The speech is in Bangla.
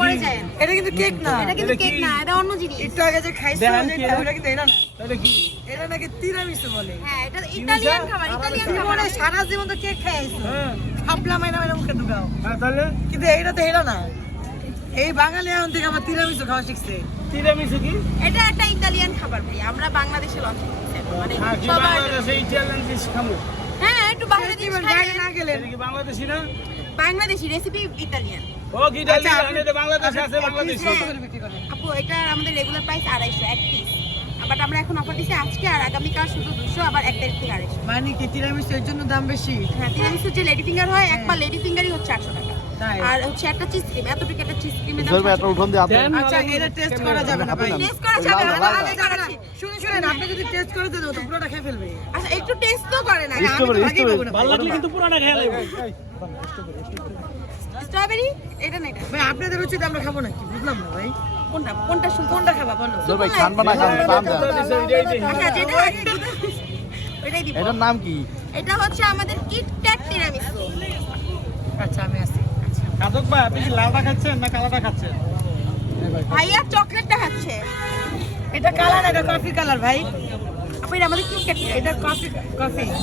পরে যায় এটা কিন্তু কেক না, এটা কিন্তু কেক না, এটা অন্য জিনিস। একটু আগে যে খাইছো ওটা কিন্তু এটা না, তাহলে কি এটা নাকি তিরামিসু বলে। হ্যাঁ, এটা ইতালিয়ান খাবার, ইতালিয়ান খাবার। জীবনে সারা জীবন তো কেক খাইছো, হ্যাঁ খাপলা মাইনা মাইনা মুখে ঢুকাও, হ্যাঁ তাহলে কিন্তু এইটা তো এটা না। এই বাঙালি এখন থেকে আবার তিরামিসু খাওয়া শিখছে। তিরামিসু কি? এটা একটা ইতালিয়ান খাবার ভাই, আমরা বাংলাদেশে লঞ্চ করতেছি মানে হ্যাঁ কি সবার। বাংলাদেশে ইটালিয়ান ডিশ খামু? হ্যাঁ, একটু বাইরে দিয়ে বাইরে না গেলেন এটা কি বাংলাদেশি না? Bangladeshi recipe Italian. ও কি ইটালিয়ান? এটা বাংলাদেশে আছে, বাংলাদেশি। কত করে বিক্রি করেন? আপু এটা আমাদের রেগুলার প্রাইস 250 এক পিস, বাট আমরা এখন অফার দিচ্ছি আজকে আর আগামীকাল শুধু 200, আবার 1 তারিখ থেকে 250। মানে কি তিরামিসু এর জন্য দাম বেশি? হ্যাঁ, তিরামিসু যে লেডি ফিঙ্গার হয়, এক পা লেডি ফিঙ্গারই হচ্ছে 800 টাকা। তাই? আর হচ্ছে একটা চিজ ক্রিম, এতটুকু একটা চিজ ক্রিমের দাম স্যার একটা উঠোন দিয়ে আপনি দেন, আচ্ছা এটা টেস্ট করা যাবে না ভাই। টেস্ট করা যাবে না, লাল, আগে করাচ্ছি। শুনুন শুনেন, আপনি যদি টেস্ট করে দেন তো পুরোটা খেয়ে ফেলবে। আচ্ছা একটু টেস্ট তো করে না। আমি তো আগেই বলবো না। ভালো লাগলে কিন্তু পুরাটা খেয়ে লাগবে। স্ট্রবেরি এটা না, এটা ভাই আপনাদের উচিত আমরা খাবো নাকি, বুঝলাম না ভাই। কোনটা কোনটা শুন কোনটা খাবা বলো? স্যার ভাই খান বানা খান দাম দেন। আচ্ছা যেটা ওইটাই দিব। এটার নাম কি? এটা হচ্ছে আমাদের কিটক্যাট তিরামিসু। আচ্ছা আমি আসি। কাদক ভাই আপনি কি লালটা খাচ্ছেন না কালাটা খাচ্ছেন? ভাইয়া চকলেটটা খাচ্ছে। এটা কালার, এটা কফি কালার ভাই। আপু এটা আমাদের কিটক্যাট এটা কফি কফি